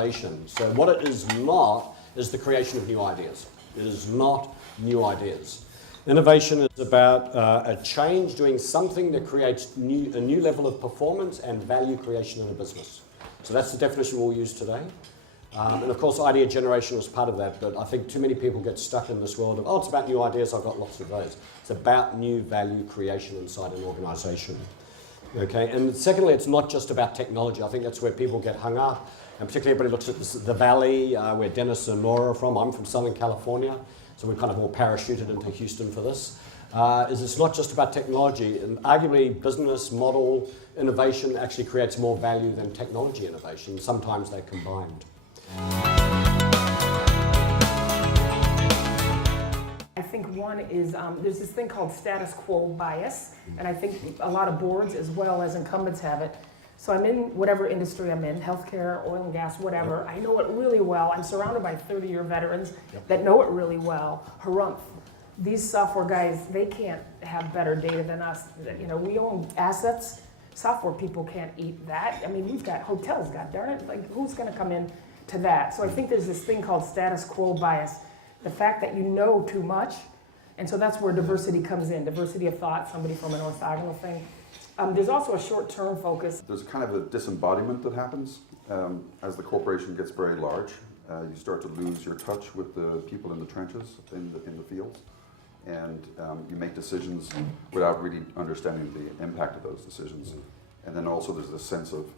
innovation. So what it is not is the creation of new ideas. It is not new ideas. Innovation is about a change, doing something that creates a new level of performance and value creation in a business. So that's the definition we'll use today. And of course, idea generation is part of that, but I think too many people get stuck in this world of, oh, it's about new ideas, I've got lots of those. It's about new value creation inside an organization. Okay, and secondly, it's not just about technology. I think that's where people get hung up, and particularly everybody looks at the Valley, where Denis and Nora are from. I'm from Southern California, so we're kind of all parachuted into Houston for this. Is it's not just about technology, and arguably business model innovation actually creates more value than technology innovation. Sometimes they're combined. I think one is, there's this thing called status quo bias, and I think a lot of boards as well as incumbents have it. So I'm in whatever industry I'm in, healthcare, oil and gas, whatever. I know it really well. I'm surrounded by 30-year veterans that know it really well. Harumph. These software guys, they can't have better data than us. You know, we own assets. Software people can't eat that. I mean, we've got hotels, god darn it. Like, who's gonna come in to that? So I think there's this thing called status quo bias. The fact that you know too much, and so that's where diversity comes in, diversity of thought, somebody from an orthogonal thing. There's also a short-term focus. There's kind of a disembodiment that happens as the corporation gets very large. You start to lose your touch with the people in the trenches, in the fields, and you make decisions without really understanding the impact of those decisions. And then also there's this sense of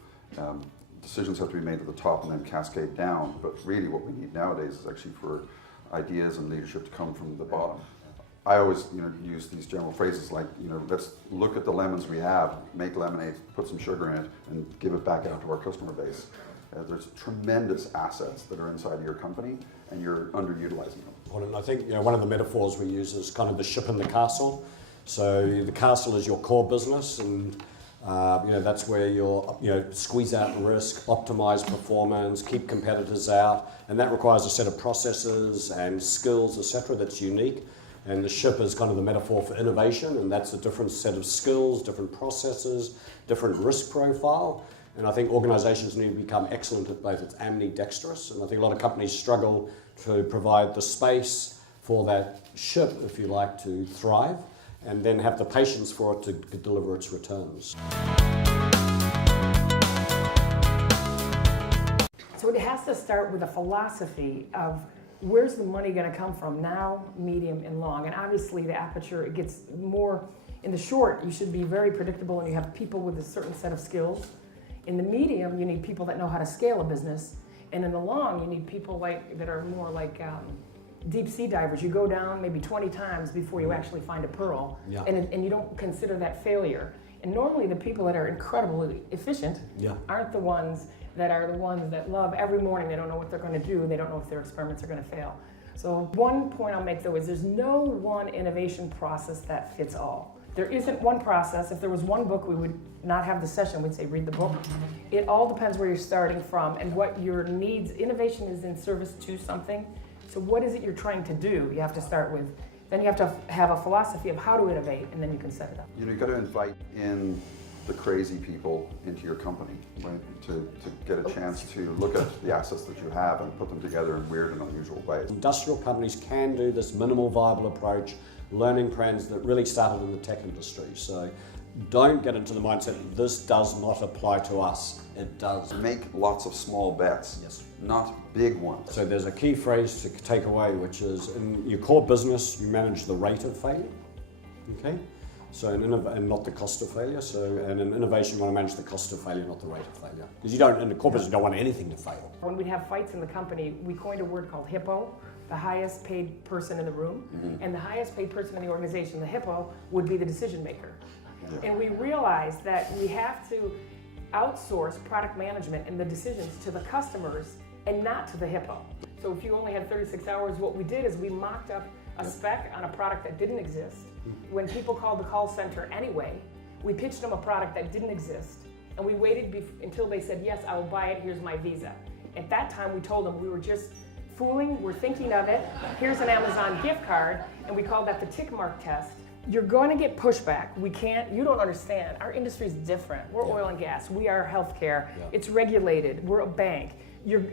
decisions have to be made at the top and then cascade down, but really what we need nowadays is actually for ideas and leadership to come from the bottom. I always, use these general phrases like, let's look at the lemons we have, make lemonade, put some sugar in it, and give it back out to our customer base. There's tremendous assets that are inside of your company, and you're underutilizing them. And I think one of the metaphors we use is kind of the ship in the castle. So the castle is your core business, and that's where you'll squeeze out risk, optimize performance, keep competitors out, and that requires a set of processes and skills, etc. that's unique. And the ship is kind of the metaphor for innovation, and that's a different set of skills, different processes, different risk profile. And I think organizations need to become excellent at both. It's ambidextrous, and I think a lot of companies struggle to provide the space for that ship, if you like, to thrive, and then have the patience for it to deliver its returns. So it has to start with a philosophy of where's the money going to come from now, medium, and long? And obviously the aperture, it gets more, in the short, you should be very predictable and you have people with a certain set of skills. In the medium, you need people that know how to scale a business. And in the long, you need people that are more like deep sea divers. You go down maybe 20 times before you actually find a pearl. Yeah. And you don't consider that failure. And normally the people that are incredibly efficient aren't the ones that love every morning. They don't know what they're going to do. They don't know if their experiments are going to fail. So one point I'll make though is there's no one innovation process that fits all. There isn't one process. If there was one book, we would not have the session. We'd say read the book. It all depends where you're starting from and what your needs. Innovation is in service to something. So what is it you're trying to do? You have to start with. Then you have to have a philosophy of how to innovate, and then you can set it up. You've got to invite in the crazy people into your company, right? To get a chance to look at the assets that you have and put them together in weird and unusual ways. Industrial companies can do this minimal viable approach, learning trends that really started in the tech industry. So don't get into the mindset, this does not apply to us. It does. Make lots of small bets, not big ones. So there's a key phrase to take away, which is in your core business, you manage the rate of failure, okay? So and not the cost of failure. So and in innovation, you want to manage the cost of failure, not the rate of failure. Because in the core business, you don't want anything to fail. When we have fights in the company, we coined a word called hippo, the highest paid person in the room, and the highest paid person in the organization, the hippo, would be the decision maker. Yeah. And we realized that we have to outsource product management and the decisions to the customers and not to the hippo. So if you only had 36 hours, what we did is we mocked up a spec on a product that didn't exist. When people called the call center anyway, we pitched them a product that didn't exist, and we waited until they said, yes, I will buy it, here's my Visa. At that time, we told them we were just fooling, we're thinking of it, here's an Amazon gift card, and we called that the tick mark test. You're going to get pushback. You don't understand. Our industry is different. We're oil and gas. We are healthcare. It's regulated. We're a bank.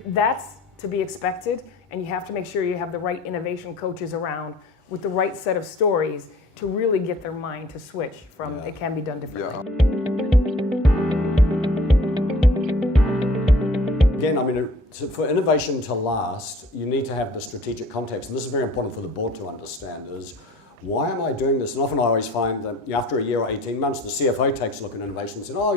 that's to be expected, and you have to make sure you have the right innovation coaches around with the right set of stories to really get their mind to switch from it can be done differently. Again, I mean, for innovation to last, you need to have the strategic context, and this is very important for the board to understand, is why am I doing this? And often I always find that after a year or 18 months, the CFO takes a look at innovation and says, well,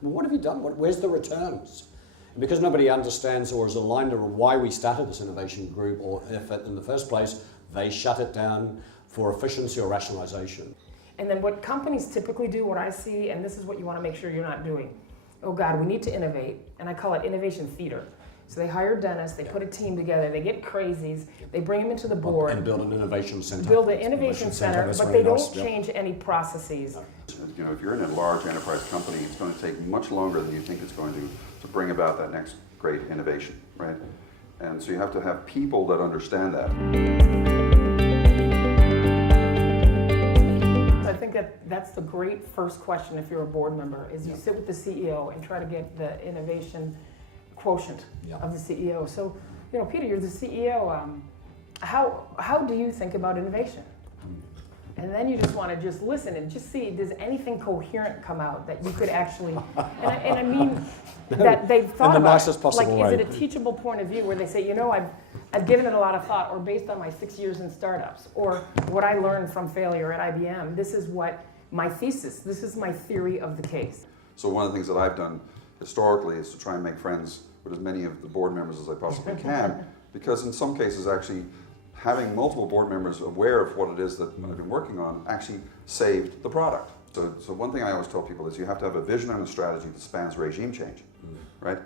what have you done? Where's the returns? And because nobody understands or is aligned on why we started this innovation group or effort in the first place, they shut it down for efficiency or rationalization. And then what companies typically do, what I see, and this is what you want to make sure you're not doing, oh God, we need to innovate, and I call it innovation theater. So they hire Dennis, they put a team together, they get crazies, they bring him into the board. And build an innovation center. Build an innovation center, but they don't change any processes. You know, if you're in a large enterprise company, it's going to take much longer than you think it's going to bring about that next great innovation, right? And so you have to have people that understand that. I think that's the great first question if you're a board member, is you sit with the CEO and try to get the innovation quotient of the CEO. So, you know, Peter, you're the CEO. How do you think about innovation? And then you just want to just listen and just see, does anything coherent come out that you could actually, and I mean that they've thought in the about nicest possible way. Is it a teachable point of view where they say, you know, I've given it a lot of thought, or based on my 6 years in startups, or what I learned from failure at IBM, this is what my thesis, this is my theory of the case. So one of the things that I've done historically is to try and make friends with as many of the board members as I possibly can, because in some cases actually having multiple board members aware of what it is that I've been working on actually saved the product. So one thing I always tell people is you have to have a vision and a strategy that spans regime change, right?